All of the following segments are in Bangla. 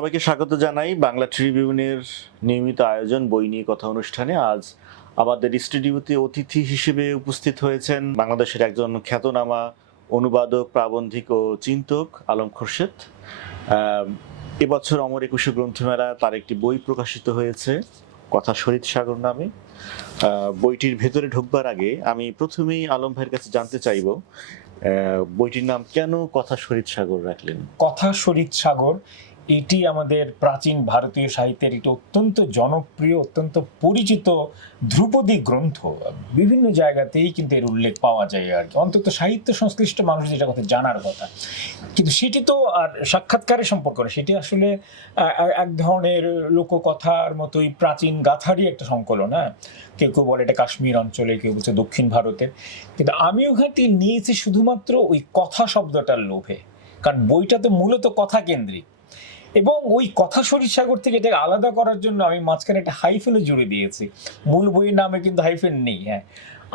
সবাইকে স্বাগত জানাই। বাংলা ট্রিবিউনের নিয়মিত আয়োজন, বই নিয়ে কথা অনুষ্ঠানে আজ আমাদের স্টুডিওতে অতিথি হিসেবে উপস্থিত হয়েছেন বাংলাদেশের একজন খ্যাতনামা অনুবাদক, প্রাবন্ধিক ও চিন্তক আলম খোরশেদ। এবছর অমর একুশে গ্রন্থমেলা তার একটি বই প্রকাশিত হয়েছে, কথা শরীদ সাগর নামে। বইটির ভেতরে ঢুকবার আগে আমি প্রথমেই আলম ভাইয়ের কাছে জানতে চাইব বইটির নাম কেন কথা শরীদ সাগর রাখলেন? কথা শরীর সাগর এটি আমাদের প্রাচীন ভারতীয় সাহিত্যের একটি অত্যন্ত জনপ্রিয়, অত্যন্ত পরিচিত ধ্রুপদী গ্রন্থ। বিভিন্ন জায়গাতেই কিন্তু এর উল্লেখ পাওয়া যায় আর কি। অন্তত সাহিত্য সংশ্লিষ্ট মানুষ যেটা কথা জানার কথা। কিন্তু সেটি তো আর সাক্ষাৎকারের সম্পর্ক না। সেটি আসলে এক ধরনের লোককথার মতোই প্রাচীন গাথারই একটা সংকলন হ্যাঁ? কেউ কেউ বলে এটা কাশ্মীর অঞ্চলে, কেউ বলছে দক্ষিণ ভারতের। কিন্তু আমি ওখান নিয়েছি শুধুমাত্র ওই কথা শব্দটার লোভে। কারণ বইটা তো মূলত কথা কেন্দ্রিক। এবং ওই কথা সাগর থেকে এটাকে আলাদা করার জন্য আমি মাঝখানে একটা হাইফেনও জুড়ে দিয়েছি। মূল বইয়ের নামে কিন্তু হাইফেন নেই হ্যাঁ।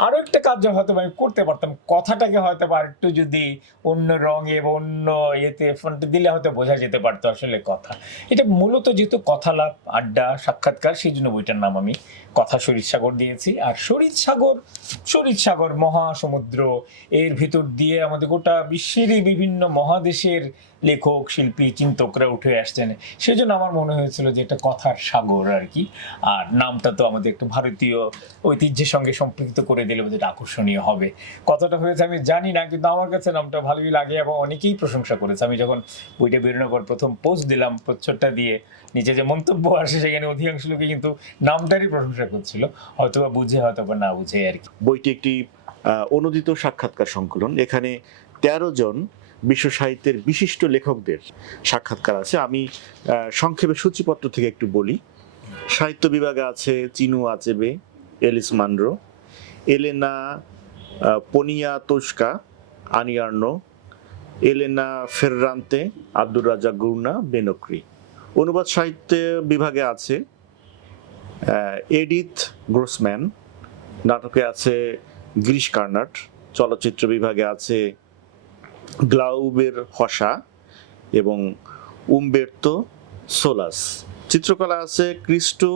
আরও একটা কাজ হয়তো আমি করতে পারতাম, কথাটাকে হয়তো বা একটু যদি অন্য রঙে বা অন্য ইয়েতে ফোনটা দিলে হয়তো বোঝা যেতে পারতো আসলে কথা। এটা মূলত যেহেতু কথালাপ, আড্ডা, সাক্ষাৎকার, সেই জন্য বইটার নাম আমি কথা সাগর দিয়েছি। আর শরীর সাগর সাগর মহাসমুদ্র, এর ভিতর দিয়ে আমাদের গোটা বিশ্বেরই বিভিন্ন মহাদেশের লেখক, শিল্পী, চিন্তকরা উঠে আসছেন। সেজন্য আমার মনে হয়েছিল যে এটা কথার সাগর আর কি। আর নামটা তো আমাদের একটু ভারতীয় ঐতিহ্যের সঙ্গে সম্পৃক্ত করে দিলে এটা আকর্ষণীয় হবে। কতটা হয়েছে আমি জানি না, কিন্তু আমার কাছে নামটা ভালোই লাগে এবং অনেকেই প্রশংসা করেছে। আমি যখন বইটা বেরোনোর পর প্রথম পোস্ট দিলাম, প্রচ্ছদটা দিয়ে নিচে যে মন্তব্য আসে, সেখানে অধিকাংশ লোকে কিন্তু নামটারই প্রশংসা করছিল। হয়তো বা বুঝে হয়তো বা না বুঝে আর কি। বইটি একটি অনুদিত সাক্ষাৎকার সংকলন। এখানে তেরো জন বিশ্ব সাহিত্যের বিশিষ্ট লেখকদের সাক্ষাৎকার আছে। আমি সংক্ষেপে সূচিপত্র থেকে একটু বলি। সাহিত্য বিভাগে আছে Chinua Achebe, Alice Munro Elena Poniatowska Annie Ernaux Elena Ferrante, Abdulrazak Gurnah, Ben Okri. অনুবাদ সাহিত্য বিভাগে আছে এডিথ গ্রোসম্যান। নাটকে আছে গ্রিস কার্নাট। চলচ্চিত্র বিভাগে আছে গ্লাউবের হসা এবং উমবের্তো সোলাস। চিত্রকলা আছে ক্রিস্টো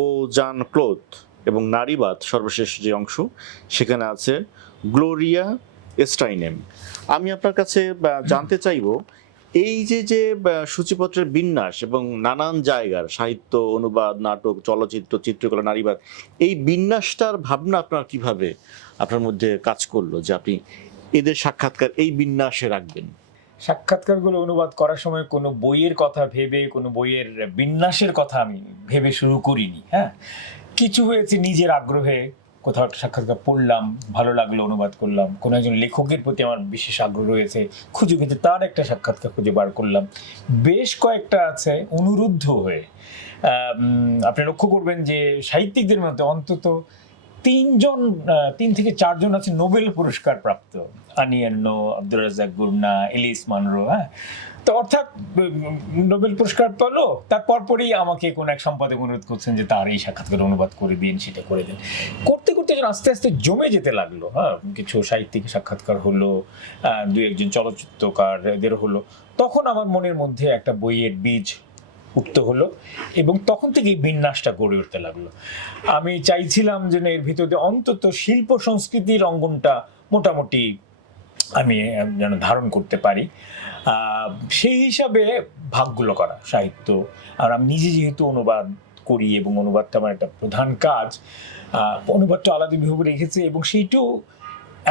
ও জান ক্লোথ এবং নারীবাদ সর্বশেষ যে অংশ, সেখানে আছে গ্লোরিয়া স্টাইনেম। আমি আপনার কাছে জানতে চাইব, এই যে যে সূচিপত্রের বিন্যাস এবং নানান জায়গার সাহিত্য, অনুবাদ, নাটক, চলচ্চিত্র, চিত্রকলা, নারীবাদ, এই বিন্যাসটার ভাবনা আপনার কীভাবে আপনার মধ্যে কাজ করল যে আপনি এদের সাক্ষাৎকার, এই বিন্যাসে রাখবেন। সাক্ষাৎকারগুলো অনুবাদ করার সময় কোনো বইয়ের কথা ভেবে, কোনো বইয়ের বিন্যাসের কথা আমি ভেবে শুরু করিনি হ্যাঁ? কিছু হয়েছে নিজের আগ্রহে, কোথাও একটা সাক্ষাৎকার পড়লাম, ভালো লাগল, অনুবাদ করলাম, কোনো একজন লেখকের প্রতি আমার বিশেষ আগ্রহ রয়েছে, খুঁজে খুঁজে তার একটা সাক্ষাৎকার খুঁজে বার করলাম। বেশ কয়েকটা আছে অনুরুদ্ধ হয়ে আপনি লক্ষ্য করবেন যে সাহিত্যিকদের মধ্যে অন্তত তিনজন তিন থেকে চারজন আছে নোবেল পুরস্কার প্রাপ্ত। আনিয়ান্ন Abdulrazak Gurnah Alice Munro হ্যাঁ? তো অর্থাৎ নোবেল পুরস্কার পেল, তার পরপরই আমাকে কোন এক সম্পাদক অনুরোধ করছেন যে তার এই সাক্ষাৎকার অনুবাদ করে দিন, সেটা করে দিন। করতে করতে যেন আস্তে আস্তে জমে যেতে লাগল হ্যাঁ? কিছু সাহিত্যিক সাক্ষাৎকার হলো দু একজন চলচ্চিত্রকার এদের হলো। তখন আমার মনের মধ্যে একটা বইয়ের বীজ উঠতে হলো এবং তখন থেকে এই বিন্যাসটা গড়ে উঠতে লাগল। আমি চাইছিলাম যে এর ভিতরে অন্তত শিল্প সংস্কৃতির অঙ্গনটা মোটামুটি আমি যেন ধারণ করতে পারি। সেই হিসাবে ভাগগুলো করা, সাহিত্য। আর আমি নিজে যেহেতু অনুবাদ করি এবং অনুবাদটা আমার একটা প্রধান কাজ অনুবাদটা অনুবাদটা আলাদাভাবে রেখেছে এবং সেইটাও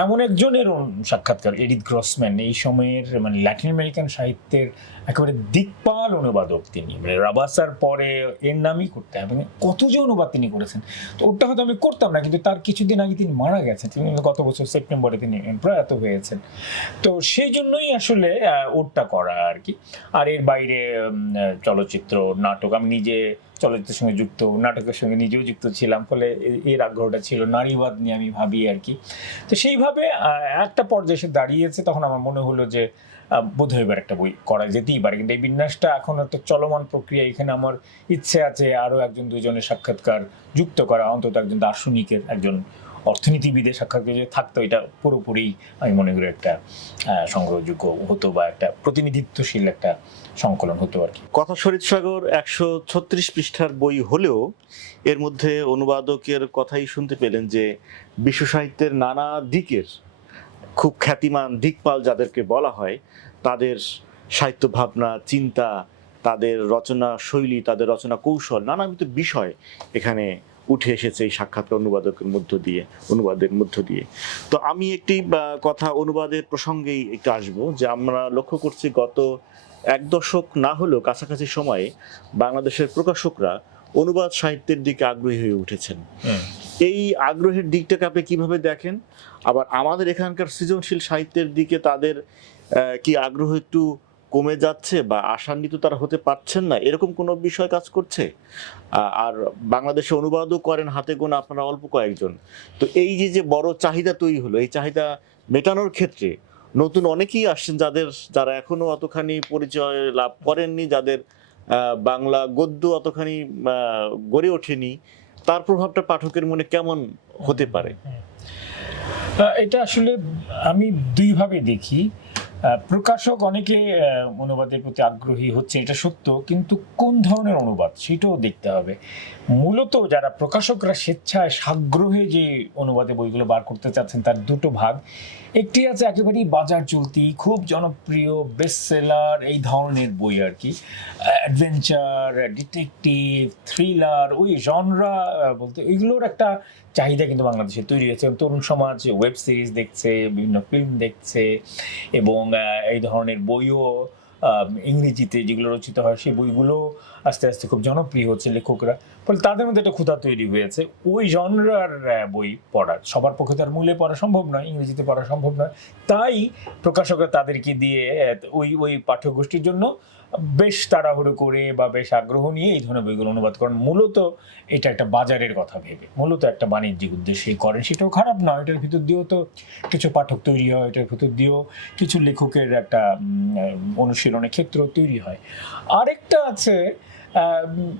এমন একজনের সাক্ষাৎকার, এডিথ গ্রসম্যান। এই সময়ের মানে ল্যাটিন আমেরিকান সাহিত্যের একেবারে দিকপাল অনুবাদক তিনি। মানে রাবাসার পরে এর নামই করতে হবে মানে কত যে অনুবাদ তিনি করেছেন। তো ওটা হয়তো আমি করতাম না, কিন্তু তার কিছুদিন আগে তিনি মারা গেছেন। তিনি গত বছর সেপ্টেম্বরে তিনি প্রয়াত হয়েছেন। তো সেই জন্যই আসলে ওরটা করা আর কি। আর এর বাইরে চলচ্চিত্র, নাটক, আমি নিজে চলচ্চিত্রের সঙ্গে যুক্ত, নাটকের সঙ্গে নিজেও যুক্ত ছিলাম। ফলে এর আগ্রহটা ছিল নারীবাদ নিয়ে আমি ভাবি আর কি। তো সেইভাবে একটা পর্যায়ে এসে দাঁড়িয়েছে। তখন আমার মনে হলো যে বোধহয় এবার একটা বই করা যেতেই পারে। কিন্তু এই বিন্যাসটা এখন একটা চলমান প্রক্রিয়া। এখানে আমার ইচ্ছে আছে আরও একজন দুজনের সাক্ষাৎকার যুক্ত করা, অন্তত একজন দার্শনিকের, একজন অর্থনীতিবিদের সাক্ষাৎকার যদি থাকতো, এটা পুরোপুরি আমি মনে করি একটা সংগ্রহযোগ্য হতো বা একটা প্রতিনিধিত্বশীল একটা সংকলন হতো আর কি। কথা শরীর সাগর একশো ছত্রিশ পৃষ্ঠার বই হলেও এর মধ্যে অনুবাদকের কথাই শুনতে পেলেন যে বিশ্ব সাহিত্যের নানা দিকের খুব খ্যাতিমান দিকপাল যাদেরকে বলা হয়, তাদের সাহিত্য ভাবনা চিন্তা, তাদের রচনা শৈলী, তাদের রচনা কৌশল, নানাবিধ বিষয় এখানে উঠে এসেছে এই সাক্ষাৎকার অনুবাদকের মধ্য দিয়ে, অনুবাদের মধ্য দিয়ে। তো আমি একটি কথা অনুবাদের প্রসঙ্গেই একটু আসব যে আমরা লক্ষ্য করছি গত এক দশক না হলেও কাছাকাছি সময়ে বাংলাদেশের প্রকাশকরা অনুবাদ সাহিত্যের দিকে আগ্রহী হয়ে উঠেছেন। এই আগ্রহের দিকটাকে আপনি কীভাবে দেখেন? আবার আমাদের এখানকার সৃজনশীল সাহিত্যের দিকে তাদের কি আগ্রহ একটু কমে যাচ্ছে বা আশান্বিত তারা হতে পারছেন না? এরকম কোনো বিষয় কাজ করছে? আর বাংলাদেশে অনুবাদও করেন হাতে গোনা আপনারা অল্প কয়েকজন। তো এই যে যে বড় চাহিদা তৈরি হলো, এই চাহিদা মেটানোর ক্ষেত্রে নতুন অনেকেই আসছেন যাদের, যারা এখনও অতখানি পরিচয় লাভ করেননি, যাদের বাংলা গদ্য অতখানি গড়ে ওঠেনি। তার প্রভাবটা পাঠকের মনে কেমন হতে পারে? এটা আসলে আমি দুইভাবে দেখি। প্রকাশক অনেকে অনুবাদের প্রতি আগ্রহী হচ্ছে, এটা সত্য, কিন্তু কোন ধরনের অনুবাদ সেটাও দেখতে হবে। মূলত যারা প্রকাশকরা স্বেচ্ছায় সাগ্রহে যে অনুবাদে বইগুলো বার করতে চাচ্ছেন, তার দুটো ভাগ। একটি আছে একেবারেই বাজার চলতি, খুব জনপ্রিয় বেস্ট সেলার এই ধরনের বই আর কি। অ্যাডভেঞ্চার ডিটেকটিভ থ্রিলার ওই জনরা বলতে, এগুলোর একটা চাহিদা কিন্তু বাংলাদেশে তৈরি হয়েছে। এবং তরুণ সমাজ ওয়েব সিরিজ দেখছে, বিভিন্ন ফিল্ম দেখছে এবং এই ধরনের বইও ইংরেজিতে যেগুলো রচিত হয়, সেই বইগুলো আস্তে আস্তে খুব জনপ্রিয় হচ্ছে লেখকরা। ফলে তাদের মধ্যে একটা ক্ষুধা তৈরি হয়েছে। ওই জনরার বই পড়া সবার পক্ষে তার মূলে পড়া সম্ভব নয়, ইংরেজিতে পড়া সম্ভব নয়। তাই প্রকাশকরা তাদেরকে দিয়ে ওই ওই পাঠ্যগোষ্ঠীর জন্য বেশ তাড়াহুড়ো করে বা বেশ আগ্রহ নিয়ে এই ধরনের বইগুলো অনুবাদ করেন। মূলত এটা একটা বাজারের কথা ভেবে। মূলত একটা বাণিজ্যিক উদ্দেশ্যেই করেন। সেটাও খারাপ নয়, এটার ভিতর দিয়েও তো কিছু পাঠক তৈরি হয়, এটার ভিতর দিয়েও কিছু লেখকের একটা অনুশীলনের ক্ষেত্র তৈরি হয়। আরেকটা আছে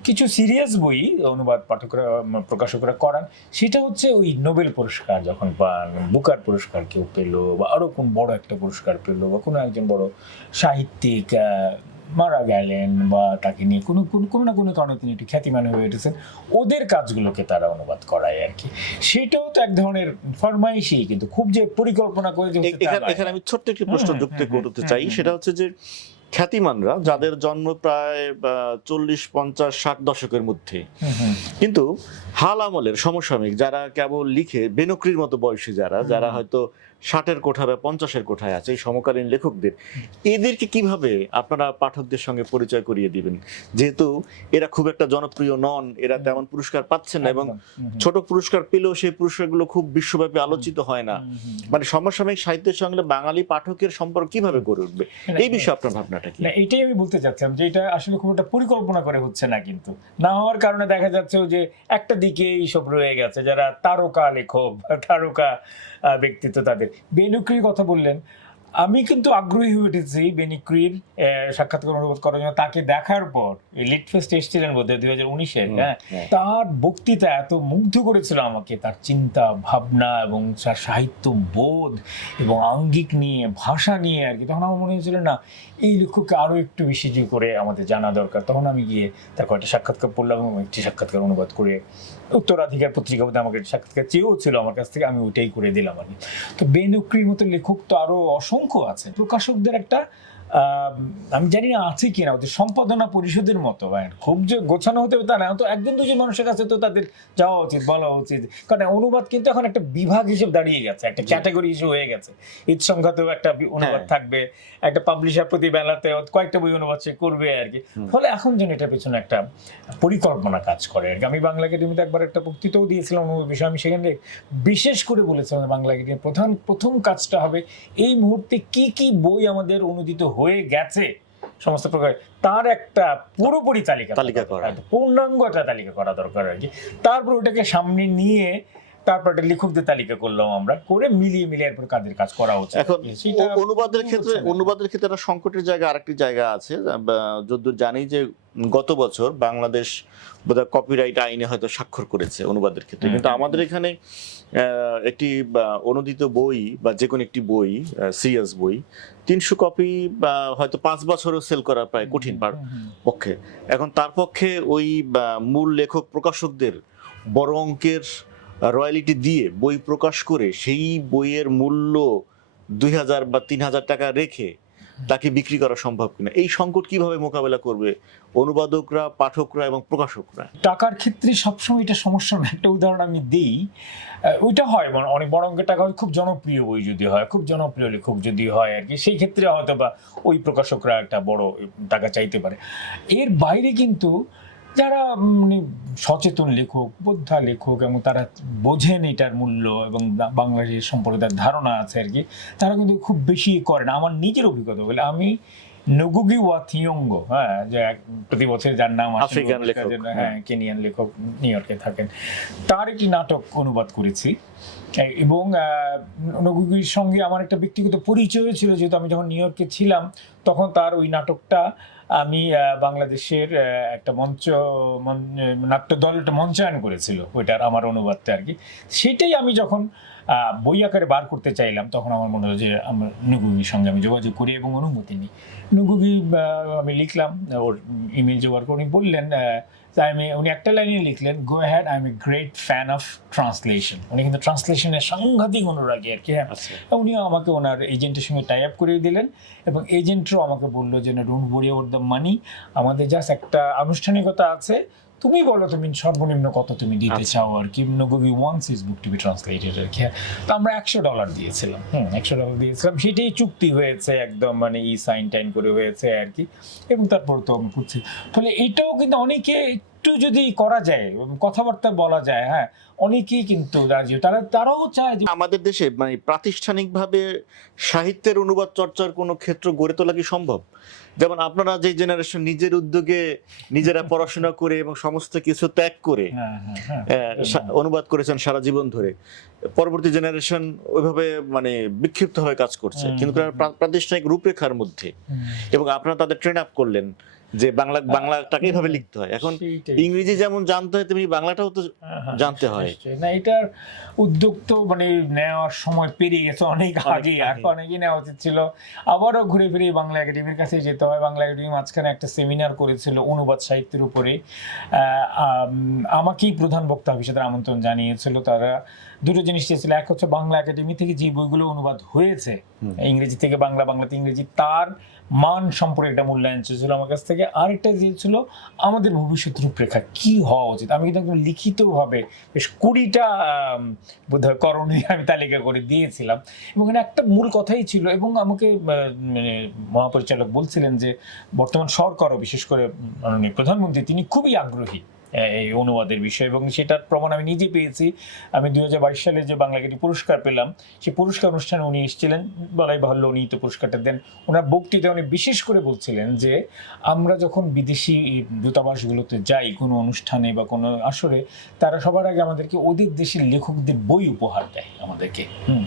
কিছু সিরিয়াস বই অনুবাদ পাঠকরা প্রকাশকরা করান। সেটা হচ্ছে ওই নোবেল পুরস্কার যখন পান বুকার পুরস্কার কেউ পেল বা আরও কোন বড় একটা পুরস্কার পেল বা কোনো একজন বড় সাহিত্যিক মারা গেলেন বা তাকে নিয়ে কোনো কোনো কোনো না কোনো কারণে তিনি একটু খ্যাতিমান হয়ে উঠেছেন ওদের কাজগুলোকে তারা অনুবাদ করায় আর কি। সেটাও তো এক ধরনের ফরমাইশই কিন্তু খুব যে পরিকল্পনা করে এখানে আমি ছোট্ট একটি প্রশ্ন যুক্ত হুম, হুম, করতে চাই সেটা হচ্ছে যে খ্যাতিমানরা যাদের জন্ম প্রায় চল্লিশ পঞ্চাশ ষাট দশকের মধ্যে কিন্তু হাল আমলের সমসাময়িক যারা কেবল লিখে বেনকরির মতো বয়সী যারা যারা হয়তো ষাটের কোঠা বা পঞ্চাশের কোঠায় আছে এই সমকালীন লেখকদের। এদেরকে কীভাবে আপনারা পাঠকদের সঙ্গে পরিচয় করিয়ে দিবেন? যেহেতু এরা খুব একটা জনপ্রিয় নন এরা তেমন পুরস্কার পাচ্ছেন না এবং ছোট পুরস্কার পেলেও সেই পুরস্কারগুলো খুব বিশ্বব্যাপী আলোচিত হয় না। মানে সমসাময়িক সাহিত্যের সঙ্গে বাঙালি পাঠকের সম্পর্ক কীভাবে গড়ে উঠবে? এই বিষয়ে আপনার ভাবনাটা কি? এটাই আমি বলতে চাচ্ছিলাম যে এটা আসলে খুব একটা পরিকল্পনা করে হচ্ছে না কিন্তু। না হওয়ার কারণে দেখা যাচ্ছে যে একটা দিকে এইসব রয়ে গেছে যারা তারকা লেখক তারকা ব্যক্তিত্ব তাদের। বেনুক্রির কথা বললেন। আমি কিন্তু আগ্রহী হয়ে উঠেছি বেনিক্রির সাক্ষাৎকার অনুরোধ করার জন্য। তাকে দেখার পর লিট ফেস্ট এসেছিলেন বোধহয় দুই হাজার উনিশের হ্যাঁ? হ্যাঁ। তার বক্তৃতা এত মুগ্ধ করেছিল আমাকে তার চিন্তা ভাবনা এবং তার সাহিত্য বোধ এবং আঙ্গিক নিয়ে ভাষা নিয়ে আর কি। তখন আমার মনে হয়েছিল না এই লেখককে আরও একটু বেশি করে আমাদের জানা দরকার। তখন আমি গিয়ে তার কয়েকটা সাক্ষাৎকার পড়লাম এবং একটি সাক্ষাৎকার অনুবাদ করে উত্তরাধিকার পত্রিকা বোধ আমাকে সাক্ষাৎকার চেয়েও ছিল আমার কাছ থেকে, আমি ওইটাই করে দিলাম আর তো বেনুক্রির মতো লেখক তো আরও অসংখ্য আছে। প্রকাশকদের একটা আমি জানি না আছে কিনা ওদের সম্পাদনা পরিষদের মতো খুব যে গোছানো হতে হবে তা না তো একজন দুজন মানুষের কাছে তো তাদের যাওয়া উচিত বলা উচিত। কারণ অনুবাদ কিন্তু এখন একটা বিভাগ হিসেবে দাঁড়িয়ে গেছে একটা ক্যাটাগরি হিসেবে হয়ে গেছে। ঈদ সংখ্যাতেও একটা অনুবাদ হ্যাঁ। থাকবে একটা পাবলিশার প্রতি বেলাতে কয়েকটা বই অনুবাদ সে করবে আর কি। ফলে এখন যেন এটার পেছনে একটা পরিকল্পনা কাজ করে আর কি। আমি বাংলা একাডেমিতে একবার একটা বক্তৃতাও দিয়েছিলাম অনুবাদ বিষয়ে আমি সেখানে বিশেষ করে বলেছিলাম বাংলা একাডেমির প্রধান প্রথম কাজটা হবে এই মুহূর্তে কি কি বই আমাদের অনুদিত হয়ে গেছে সমস্ত প্রকার তার একটা পুরোপুরি তালিকা তালিকা করা। একটা পূর্ণাঙ্গ একটা তালিকা করা দরকার আর কি তারপর ওটাকে সামনে নিয়ে তারপর একটা লেখকদের তালিকা করলাম আমরা করে মিলিয়ে মিলিয়ে এরপর কাদের কাজ করা উচিত এখন অনুবাদের ক্ষেত্রে অনুবাদের ক্ষেত্রে একটা সংকটের জায়গা আরেকটি জায়গা আছে যদ্দূর জানি যে গত বছর বাংলাদেশ বোধহয় কপিরাইট আইনে হয়তো স্বাক্ষর করেছে অনুবাদের ক্ষেত্রে। কিন্তু আমাদের এখানে একটি অনুদিত বই বা যে কোনো একটি বই সিরিয়াস বই তিনশো কপি বা হয়তো পাঁচ বছরও সেল করা প্রায় কঠিন পার। পক্ষে। এখন তার পক্ষে ওই মূল লেখক প্রকাশকদের বড় অঙ্কের রয়্যালিটি দিয়ে বই প্রকাশ করে সেই বইয়ের মূল্য দুই হাজার বা তিন হাজার টাকা রেখে তাকে বিক্রি করা সম্ভব কিনা? এই সংকট কীভাবে মোকাবেলা করবে অনুবাদকরা, পাঠকরা এবং প্রকাশকরা? টাকার ক্ষেত্রে সবসময় এটা সমস্যার। একটা উদাহরণ আমি দিই। ওইটা হয় মানে অনেক বড় অঙ্কের টাকা হয়, খুব জনপ্রিয় বই যদি হয়, খুব জনপ্রিয় লেখক যদি হয় আর কি, সেই ক্ষেত্রে হয়তো বা ওই প্রকাশকরা একটা বড় টাকা চাইতে পারে। এর বাইরে কিন্তু যারা সচেতন লেখক বোদ্ধা লেখক এবং তারা বোঝেন এটার মূল্য এবং বাংলাদেশের সম্পর্কে তার ধারণা আছে আর কি তারা কিন্তু খুব বেশি করে না আমার নিজের অভিজ্ঞতা বলে আমি নগুগি ওয়াথিয়ঙ্গ হ্যাঁ যে প্রতি বছর যার নাম আফ্রিকান লেখক, হ্যাঁ। কেনিয়ান লেখক নিউ ইয়র্কে থাকেন। তার একটি নাটক অনুবাদ করেছি। এবং নগুগির সঙ্গে আমার একটা ব্যক্তিগত পরিচয় ছিল যেহেতু আমি যখন নিউ ইয়র্কে ছিলাম তখন তার ওই নাটকটা আমি বাংলাদেশের একটা মঞ্চ নাট্যদল একটা মঞ্চায়ন করেছিল, ওইটার আমার অনুবাদটা আর কি। সেটাই আমি যখন বই আকারে বার করতে চাইলাম, তখন আমার মনে হলো যে আমার নুগুগির সঙ্গে আমি যোগাযোগ করি এবং অনুমতি নিই। নুগুবি আমি লিখলাম, ওর ইমেল জোগাড় করে বললেন আমি উনি একটা লাইনে লিখলেন go had I am a great fan of translation উনি কিন্তু ট্রান্সলেশনের সাংঘাতিক অনুরাগী আর কি হ্যাঁ। উনিও আমাকে ওনার এজেন্টের সঙ্গে টাই আপ করিয়ে দিলেন এবং এজেন্টও আমাকে বলল যে না don't worry or the money আমাদের জাস্ট একটা আনুষ্ঠানিকতা আছে তুমি বলো তুমি সর্বনিম্ন কত তুমি দিতে আচ্ছা। চাও আর কি? Ngugi wants his book to be translated আর কি। তো আমরা একশো ডলার দিয়েছিলাম। হুম একশো ডলার দিয়েছিলাম। সেটাই চুক্তি হয়েছে একদম মানে ই সাইন টাইন করে হয়েছে আর কি। এবং তারপর তো আমি বুঝছি ফলে এটাও কিন্তু অনেকে একটু যদি করা যায় কথাবার্তা বলা যায় হ্যাঁ অনেকেই কিন্তু রাজি। তারা তারাও চায় যে আমাদের দেশে মানে প্রাতিষ্ঠানিকভাবে সাহিত্যের অনুবাদ চর্চার কোনো ক্ষেত্র গড়ে তোলা কি সম্ভব? যেমন আপনারা যে জেনারেশন নিজের উদ্যোগে নিজেরা পড়াশোনা করে এবং সমস্ত কিছু ত্যাগ করে হ্যাঁ হ্যাঁ হ্যাঁ অনুবাদ করেছেন সারা জীবন ধরে। পরবর্তী জেনারেশন ওইভাবে মানে বিক্ষিপ্ত হয়ে কাজ করছে। কিন্তু প্রাতিষ্ঠানিক রূপরেখার মধ্যে। এবং আপনারা তাদের ট্রেন আপ করলেন। যে বাংলা বাংলাটাকে এইভাবে লিখতে হয়। এখন ইংরেজি যেমন জানতে হয় তেমনি বাংলাটাও তো হ্যাঁ, হ্যাঁ, জানতে হয়। না এটার উদ্যোগ তো মানে নেওয়ার সময় পেরিয়ে গেছে অনেক আগে আর। অনেকেই নেওয়া উচিত ছিল। আবারও ঘুরে ফিরে বাংলা একাডেমির কাছে যেতে হয়। বাংলা একাডেমি মাঝখানে একটা সেমিনার করেছিল অনুবাদ সাহিত্যের উপরে। আহ, আমাকেই প্রধান বক্তা হিসেবে তারা আমন্ত্রণ জানিয়েছিল। তারা দুটো জিনিস চেয়েছিল। এক হচ্ছে বাংলা একাডেমি থেকে যে বইগুলো অনুবাদ হয়েছে ইংরেজি থেকে বাংলা বাংলাতে ইংরেজি তার মান সম্পর্কে একটা মূল্যায়ন চেয়েছিল আমার কাছ থেকে। আরেকটা দিয়েছিল আমাদের ভবিষ্যৎ রূপরেখা কি হওয়া উচিত? আমি কিন্তু একদম লিখিতভাবে বেশ কুড়িটা বোধ হয় করণীয় আমি তালিকা করে দিয়েছিলাম। এবং এখানে একটা মূল কথাই ছিল এবং আমাকে মানে মহাপরিচালক বলছিলেন যে বর্তমান সরকারও বিশেষ করে মাননীয় প্রধানমন্ত্রী তিনি খুবই আগ্রহী এই অনুবাদের বিষয়। এবং সেটার প্রমাণ আমি নিজে পেয়েছি। আমি দুই হাজার বাইশ সালে যে বাংলা একাডেমি পুরস্কার পেলাম সেই পুরস্কার অনুষ্ঠানে উনি এসেছিলেন বলাই বাহুল্য। উনি তো পুরস্কারটা দেন। ওনার বক্তৃতায় উনি বিশেষ করে বলছিলেন যে আমরা যখন বিদেশি দূতাবাসগুলোতে যাই কোনো অনুষ্ঠানে বা কোনো আসরে তারা সবার আগে আমাদেরকে ওদের দেশের লেখকদের বই উপহার দেয় আমাদেরকে। হুম।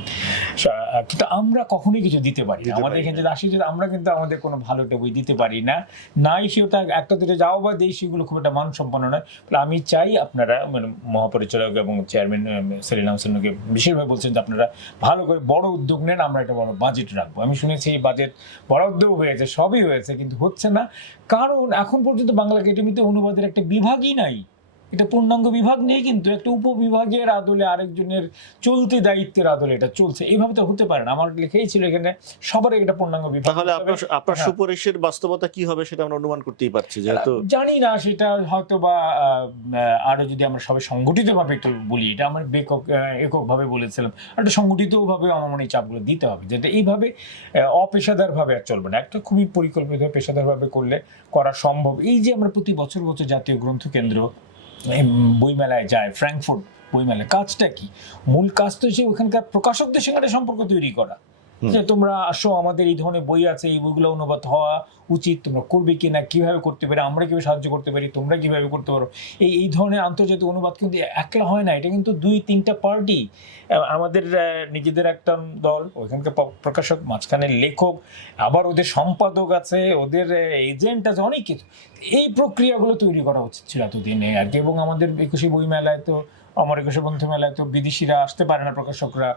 কিন্তু আমরা কখনোই কিছু দিতে পারি না। আমাদের এখানে যদি আসি যদি আমরা কিন্তু আমাদের কোনো ভালো একটা বই দিতে পারি না নাই সেটা একটা দুটো যাও বা দেই সেগুলো খুব একটা মানসম্পন্ন নয়। আমি চাই আপনারা মানে মহাপরিচালক এবং চেয়ারম্যান সেলিনা হোসেনকে বিশেষভাবে বলছেন যে আপনারা ভালো করে বড় উদ্যোগ নেন, আমরা একটা বড় বাজেট রাখব। আমি শুনেছি এই বাজেট বরাদ্দও হয়েছে, সবই হয়েছে, কিন্তু হচ্ছে না। কারণ এখন পর্যন্ত বাংলা একাডেমিতে অনুবাদের একটা বিভাগই নাই। এটা পূর্ণাঙ্গ বিভাগ নেই কিন্তু একটা উপবিভাগের আদলে আরেকজনের চলতি দায়িত্বের আদলে এটা চলছে। এইভাবে তো হতে পারে না। আমার লেখাই ছিল এখানে সবার একটা পূর্ণাঙ্গ বিভাগ। তাহলে আপনার আপনার হ্যাঁ। সুপারিশের বাস্তবতা কি হবে সেটা আমরা অনুমান করতেই পারছি যেহেতু জানি না সেটা হয়তো বা আরও যদি আমরা সবাই সংগঠিতভাবে একটু বলি এটা আমার বেকক এককভাবে বলেছিলাম। একটা সংগঠিতভাবে আমার মনে চাপগুলো দিতে হবে যেটা এইভাবে আহ, অপেশাদারভাবে আর চলবে না। একটা খুবই পরিকল্পিত পেশাদারভাবে করলে করা সম্ভব। এই যে আমরা প্রতি বছর বছর জাতীয় গ্রন্থ কেন্দ্র বইমেলায় যায় ফ্র্যাঙ্কফুর্ট বইমেলায়। কাজটা কি? মূল কাজ তো হচ্ছে ওখানকার প্রকাশকদের সঙ্গে সম্পর্ক তৈরি করা। যে তোমরা আসো আমাদের এই ধরনের বই আছে এই বইগুলো অনুবাদ হওয়া উচিত তোমরা করবে কি না কীভাবে করতে পারি আমরা কীভাবে সাহায্য করতে পারি তোমরা কীভাবে করতে পারো। এই এই ধরনের আন্তর্জাতিক অনুবাদ কিন্তু একলা হয় না এটা কিন্তু দুই তিনটা পার্টি। আমাদের নিজেদের একটা দল ওইখানকার প্রকাশক মাঝখানে লেখক আবার ওদের সম্পাদক আছে ওদের এজেন্ট আছে অনেক কিছু। এই প্রক্রিয়াগুলো তৈরি করা উচিত ছিল এতদিনে আর কি এবং আমাদের একুশে বই মেলায় তো আমার একুশে বন্ধু মেলায় তো বিদেশিরা আসতে পারে না প্রকাশকরা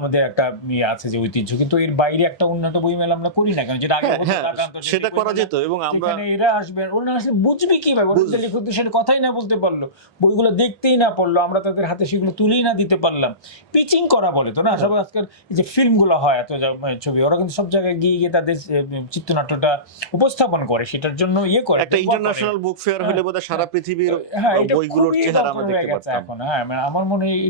আমাদের একটা ইয়ে আছে যে ঐতিহ্য কিন্তু এর বাইরে একটা উন্নত বই মেলা আমরা করি না কেন যেটা আগে হ্যাঁ হ্যাঁ সেটা করা যেত এবং আমরা এরা আসবেন ওরা আসলে বুঝবে কি ভাবে ওরা লেখকদের সাথে কথাই না বলতে পারল। বইগুলো দেখতেই না পারল আমরা তাদের হাতে সেগুলো তুলেই না দিতে পারলাম। পিচিং করা বলে তো না? হ্যাঁ। সব আজকাল এই যে ফিল্মগুলো হয় এত ছবি ওরা কিন্তু সব জায়গায় গিয়ে গিয়ে তাদের চিত্রনাট্যটা উপস্থাপন করে সেটার জন্য ইয়ে করে একটা ইন্টারন্যাশনাল বুক ফেয়ার হলে বোধহয় সারা পৃথিবীর হ্যাঁ বইগুলোর চেহারা আমরা দেখতে পারতাম। এখন হ্যাঁ মানে আমার মনে হয়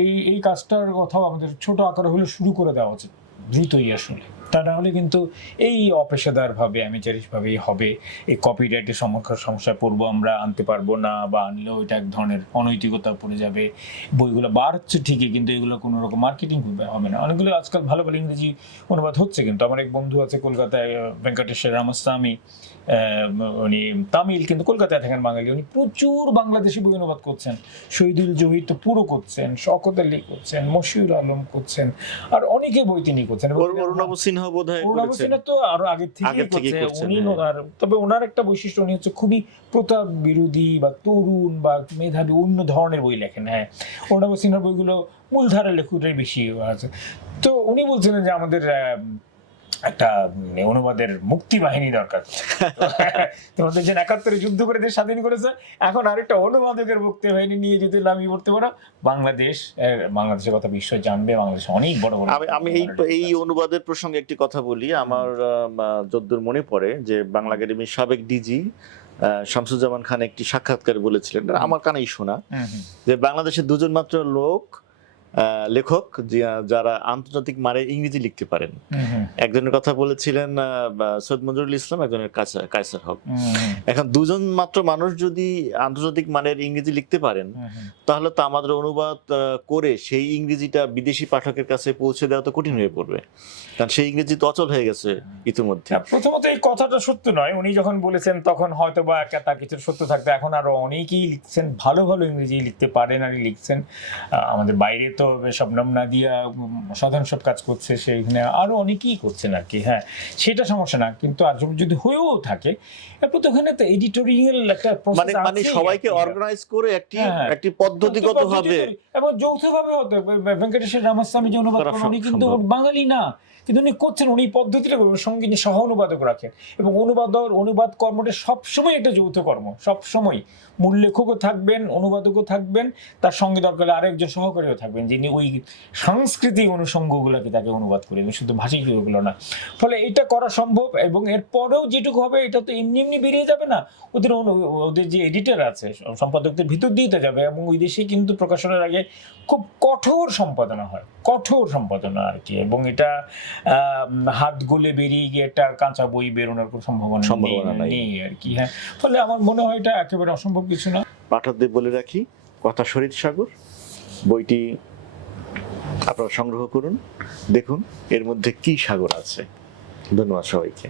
এই এই কাজটার কথাও আমাদের ছোট আকারে হলে শুরু করে দেওয়া উচিত দ্রুতই আসলে। তা না হলে কিন্তু এই অপেশাদার ভাবে অ্যামেচারিশ ভাবেই হবে। এই কপিরাইটের সমস্যা সমস্যায় পড়ব আমরা আনতে পারব না বা আনলেও এটা এক ধরনের অনৈতিকতা পড়ে যাবে। বইগুলো বার হচ্ছে ঠিকই, কিন্তু এগুলো কোনো রকম মার্কেটিং হবে না। অনেকগুলো আজকাল ভালো ভালো ইংরেজি অনুবাদ হচ্ছে কিন্তু। আমার এক বন্ধু আছে কলকাতায় ভেঙ্কটেশ্বর রামাস্বামী উনি তামিল, কিন্তু কলকাতায় থাকেন বাঙালি। উনি প্রচুর বাংলাদেশি বই অনুবাদ করছেন। শহীদুল জহির তো পুরো করছেন শকত আলী করছেন মশিউর আলম করছেন, আর অনেকে বই তিনি করছেন। তিনি- সিনহা বোধহয় করেছেন। সিনহা তো আরও আগে করছে উনি হ্যাঁ। তবে ওনার একটা বৈশিষ্ট্য উনি হচ্ছে খুবই প্রতাপ বিরোধী বা তরুণ বা মেধাবী অন্য ধরনের বই লেখেন হ্যাঁ। অরুণাভ সিনহার বইগুলো মূলধারা লেখকদের বেশি আছে। তো উনি বলছিলেন যে আমাদের আহ, একটা অনুবাদের মুক্তি বাহিনী দরকার। তোমাদের যে একাত্তরে যুদ্ধ করে দেশ স্বাধীন করেছে এখন আরেকটা অনুবাদকের মুক্তি বাহিনী নিয়ে যদি নামিয়ে করতে পারো বাংলাদেশ বাংলাদেশের কথা বিশ্ব জানবে বাংলাদেশ অনেক বড় বড় আমি আমি এই এই অনুবাদের প্রসঙ্গে একটি কথা বলি আমার আম, যদ্দূর মনে পড়ে যে বাংলা একাডেমির সাবেক ডিজি শামসুজ্জামান খান একটি সাক্ষাৎকার বলেছিলেন আমার কানেই শোনা যে বাংলাদেশের দুজন মাত্র লোক লেখক যারা আন্তর্জাতিক মারে ইংরেজি লিখতে পারেন। একজনের কথা বলেছিলেন সৈয়দ মঞ্জুরুল ইসলাম একজনের কায়সার হক। এখন দুজন মাত্র মানুষ যদি আন্তর্জাতিক মানের ইংরেজি লিখতে পারেন। তাহলে তো আমাদের অনুবাদ করে সেই ইংরেজিটা বিদেশি পাঠকের কাছে পৌঁছে দেওয়া তো কঠিন হয়ে পড়বে। কারণ সেই ইংরেজি তো অচল হয়ে গেছে ইতিমধ্যে। হ্যাঁ, প্রথমত এই কথাটা সত্য নয়। উনি যখন বলেছেন তখন হয়তো বা একটা তার কিছু সত্য থাকবে। এখন আরও অনেকেই লিখছেন ভালো ভালো ইংরেজি লিখতে পারেন আর লিখছেন। আমাদের বাইরে তো শবনম নাদিয়া সাধারণ সব কাজ করছে সেইখানে আরও অনেকেই করছেন আর কি হ্যাঁ। সেটা সমস্যা না কিন্তু আর যদি হয়েও থাকে এরপর তো ওখানে তো এডিটোরিয়াল একটা মানে মানে সবাইকে অর্গানাইজ করে একটি হ্যাঁ। একটি পদ্ধতিগত ভাবে এবং যৌথভাবে হতো ভেঙ্কটেশ্বর রামাস্বামী যে অনুবাদ করেন, উনি কিন্তু বাঙালি না কিন্তু উনি করছেন উনি পদ্ধতিটা সঙ্গে নিয়ে সহ অনুবাদক রাখেন। এবং অনুবাদ অনুবাদ কর্মটা সবসময় একটা যৌথ কর্ম সবসময়। মূল লেখকও থাকবেন, অনুবাদকও থাকবেন, তার সঙ্গে দরকার আরেকজন সহকারীও থাকবেন, যিনি ওই সাংস্কৃতিক অনুষঙ্গগুলোকে তাকে অনুবাদ করবেন শুধু ভাষিক ওগুলো না। ফলে এটা করা সম্ভব এবং এরপরেও যেটুকু হবে, এটা তো এমনি এমনি বেরিয়ে যাবে না। ওদের ওদের যে এডিটার আছে, সম্পাদকদের ভিতর দিয়ে যাবে এবং ওই দেশে কিন্তু প্রকাশনের আগে খুব কঠোর সম্পাদনা হয়। কঠোর সম্পাদনা আর কি এবং এটা হাত গুলে বেরিয়ে গিয়ে একটা কাঁচা বই বেরোনোর কোনো সম্ভাবনা সম্ভাবনা নাই। আর কি হ্যাঁ। ফলে আমার মনে হয় এটা একেবারে অসম্ভব কিছু না। পাঠকদের বলে রাখি কথা শরীর সাগর বইটি আপনারা সংগ্রহ করুন দেখুন এর মধ্যে কি সাগর আছে। ধন্যবাদ সবাইকে।